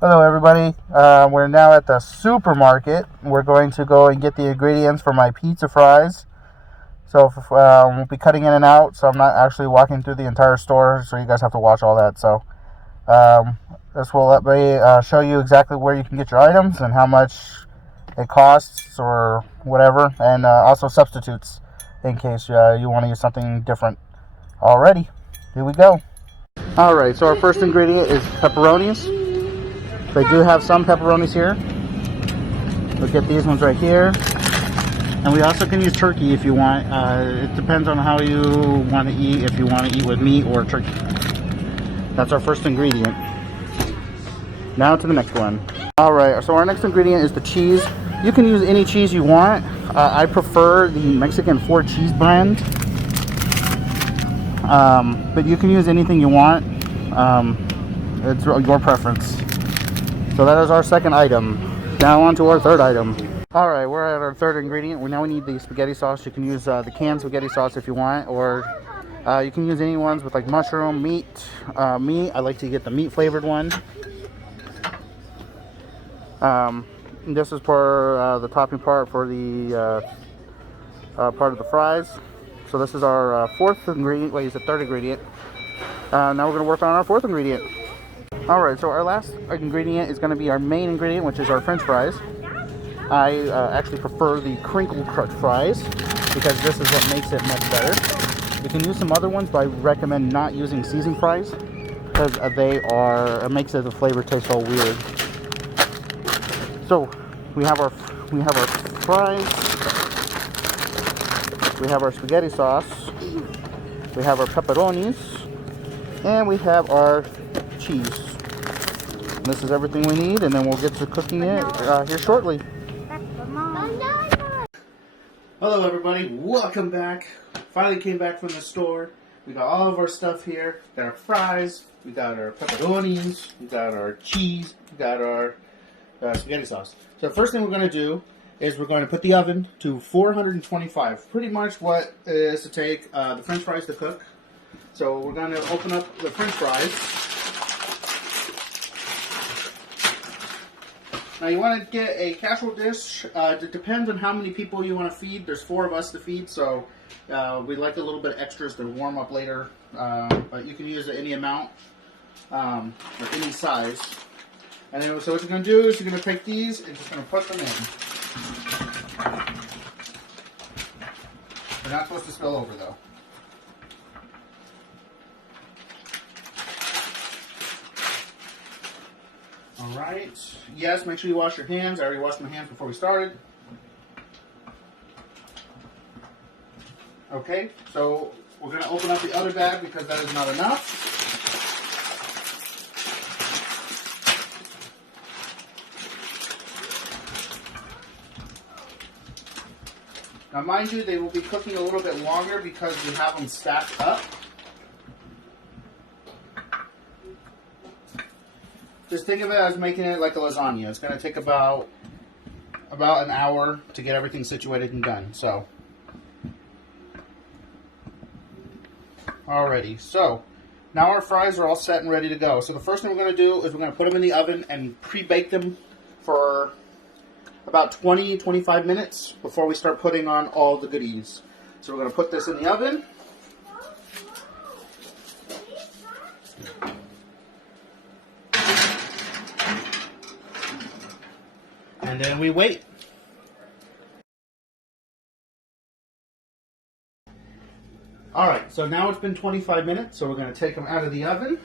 Hello everybody, we're now at the supermarket. We're going to go and get the ingredients for my pizza fries. So we'll be cutting in and out, so I'm not actually walking through the entire store, so you guys have to watch all that. So this will let me show you exactly where you can get your items and how much it costs or whatever, and also substitutes in case you want to use something different. Alrighty, here we go. Alright, so our first ingredient is pepperonis. They do have some pepperonis here. Look at these ones right here. And we also can use turkey if you want. It depends on how you want to eat, if you want to eat with meat or turkey. That's our first ingredient. Now to the next one. Alright, so our next ingredient is the cheese. You can use any cheese you want. I prefer the Mexican 4 cheese brand. But you can use anything you want. It's your preference. So that is our second item. Now on to our third item. Alright, we're at our third ingredient. We need the spaghetti sauce. You can use the canned spaghetti sauce if you want, or you can use any ones with like mushroom, meat. I like to get the meat flavored one. This is for the topping part for the part of the fries. So this is our fourth ingredient. Wait, it's the third ingredient. Now we're going to work on our fourth ingredient. Alright, so our last ingredient is going to be our main ingredient, which is our french fries. I actually prefer the crinkle cut fries because this is what makes it much better. You can use some other ones, but I recommend not using seasoned fries because it makes the flavor taste all weird. So we have our fries, we have our spaghetti sauce, we have our pepperonis, and we have our cheese. This is everything we need, and then we'll get to cooking it here shortly. Hello everybody, welcome back. Finally came back from the store. We got all of our stuff here. We got our fries, we got our pepperonis, we got our cheese, we got our spaghetti sauce. So the first thing we're going to do is we're going to put the oven to 425. Pretty much what it is to take the french fries to cook. So we're going to open up the french fries. Now you want to get a casserole dish. It depends on how many people you want to feed. There's 4 of us to feed, so we'd like a little bit of extras to warm up later. But you can use any amount or any size. And then, so what you're going to do is you're going to take these and just going to put them in. They're not supposed to spill over though. Alright, yes, make sure you wash your hands. I already washed my hands before we started. Okay, so we're going to open up the other bag because that is not enough. Now mind you, they will be cooking a little bit longer because we have them stacked up. Just think of it as making it like a lasagna. It's going to take about an hour to get everything situated and done. So, alrighty. So, now our fries are all set and ready to go. So the first thing we're going to do is we're going to put them in the oven and pre-bake them for about 20-25 minutes before we start putting on all the goodies. So we're going to put this in the oven. And then we wait. Alright, so now it's been 25 minutes, so we're going to take them out of the oven.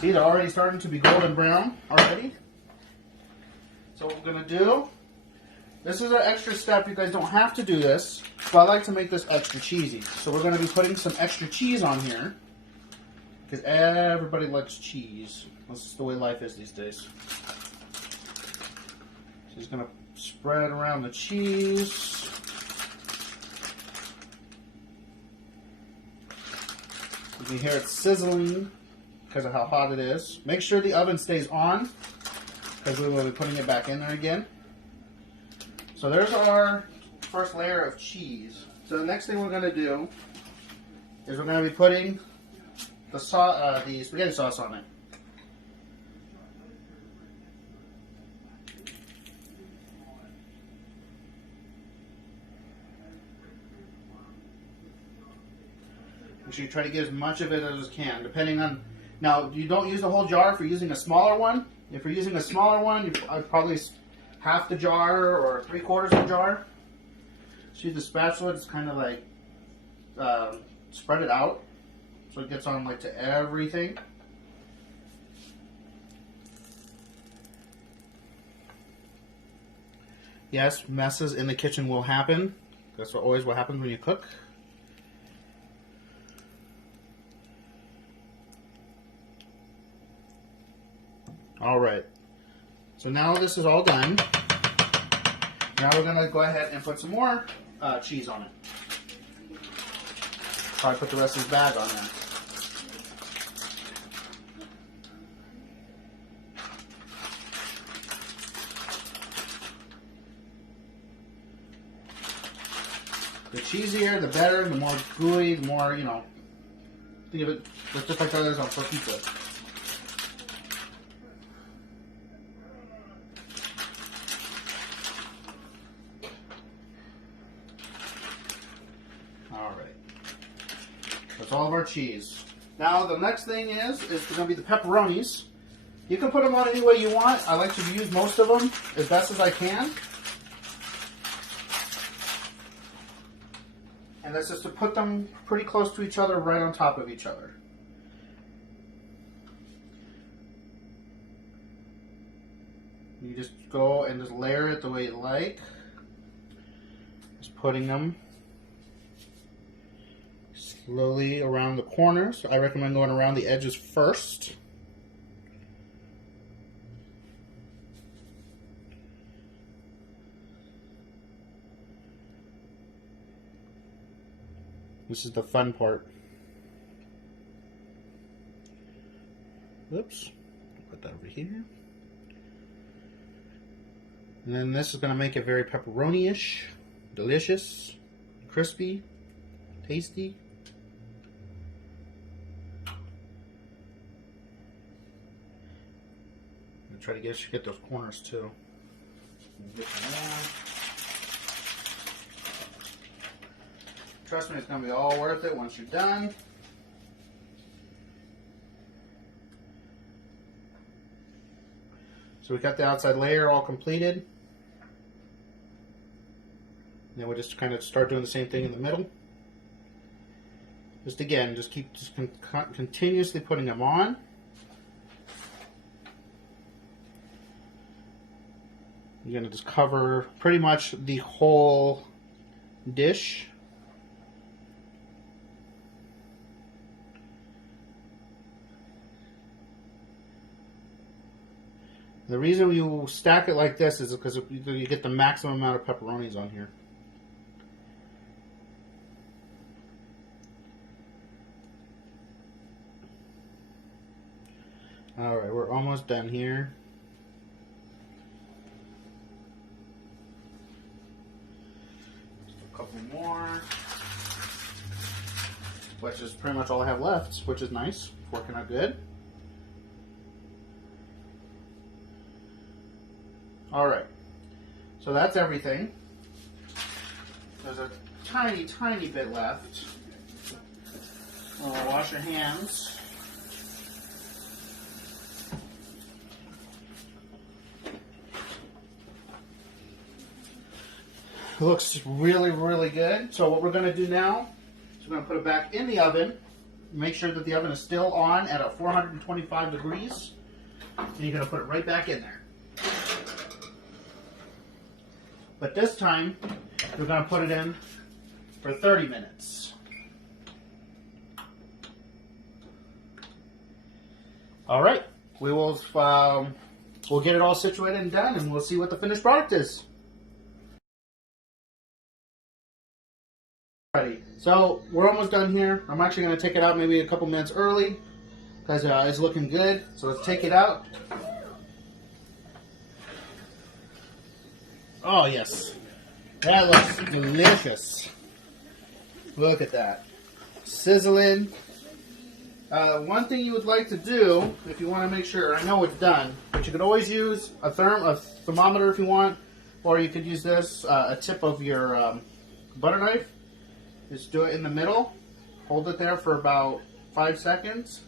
See, they're already starting to be golden brown already. So what we're going to do, this is our extra step. You guys don't have to do this, but I like to make this extra cheesy. So we're going to be putting some extra cheese on here because everybody likes cheese. That's just the way life is these days. So just going to spread around the cheese. You can hear it sizzling because of how hot it is. Make sure the oven stays on because we will be putting it back in there again. So there's our first layer of cheese. So the next thing we're going to do is we're going to be putting the spaghetti sauce on it. Make sure you try to get as much of it as you can, depending on. Now, you don't use the whole jar if you're using a smaller one. If you're using a smaller one, I'd probably half the jar or 3/4 of the jar. Just use the spatula, just kind of like spread it out so it gets on like to everything. Yes, messes in the kitchen will happen. That's always what happens when you cook. All right, so now this is all done. Now we're gonna go ahead and put some more cheese on it. Probably put the rest of this bag on there. The cheesier, the better. The more gooey, the more, you know. Think of it just like others on for pizza. That's all of our cheese. Now the next thing is going to be the pepperonis. You can put them on any way you want. I like to use most of them as best as I can. And that's just to put them pretty close to each other, right on top of each other. You just go and just layer it the way you like. Just putting them slowly around the corners. I recommend going around the edges first. This is the fun part. Oops. Put that over here. And then this is going to make it very pepperoni-ish, delicious, crispy, tasty. Try to get those corners too. Trust me, it's going to be all worth it once you're done. So we got the outside layer all completed. Then we'll just kind of start doing the same thing in the middle. Just again, just keep continuously putting them on. You're going to just cover pretty much the whole dish. The reason you stack it like this is because you get the maximum amount of pepperonis on here. Alright, we're almost done here. Couple more, which is pretty much all I have left, which is nice. Working out good. All right, so that's everything. There's a tiny bit left. Wash your hands. It looks really good. So what we're going to do now is we're going to put it back in the oven. Make sure that the oven is still on at a 425 degrees. And you're going to put it right back in there. But this time, we're going to put it in for 30 minutes. All right. We'll get it all situated and done, and we'll see what the finished product is. So we're almost done here. I'm actually going to take it out maybe a couple minutes early because it's looking good. So let's take it out. Oh yes, that looks delicious. Look at that, sizzling. One thing you would like to do, if you want to make sure, I know it's done, but you could always use a thermometer if you want, or you could use this, a tip of your butter knife. Just do it in the middle, hold it there for about 5 seconds,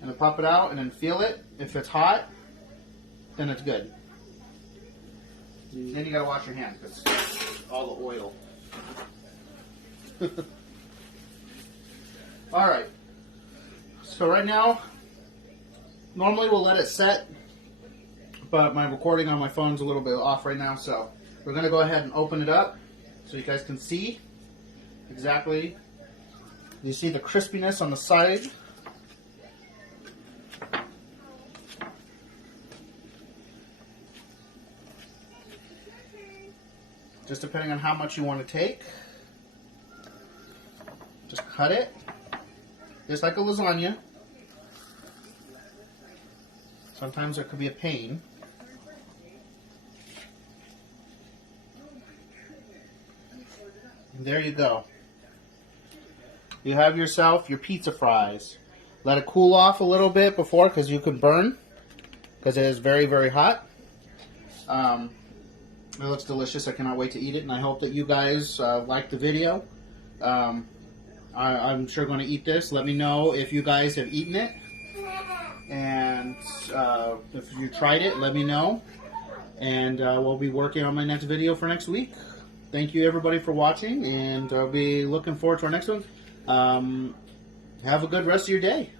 and then pop it out, and then feel it. If it's hot, then it's good. Then you gotta wash your hands, because all the oil. Alright, so right now, normally we'll let it set, but my recording on my phone's a little bit off right now, so we're going to go ahead and open it up so you guys can see exactly. You see the crispiness on the side. Just depending on how much you want to take. Just cut it. Just like a lasagna. Sometimes it could be a pain. And there you go. You have yourself your pizza fries. Let it cool off a little bit before, because you can burn, because it is very, very hot. It looks delicious. I cannot wait to eat it, and I hope that you guys like the video. I'm sure going to eat this. Let me know if you guys have eaten it. And if you tried it, let me know. And we'll be working on my next video for next week. Thank you everybody for watching, and I'll be looking forward to our next one. Have a good rest of your day.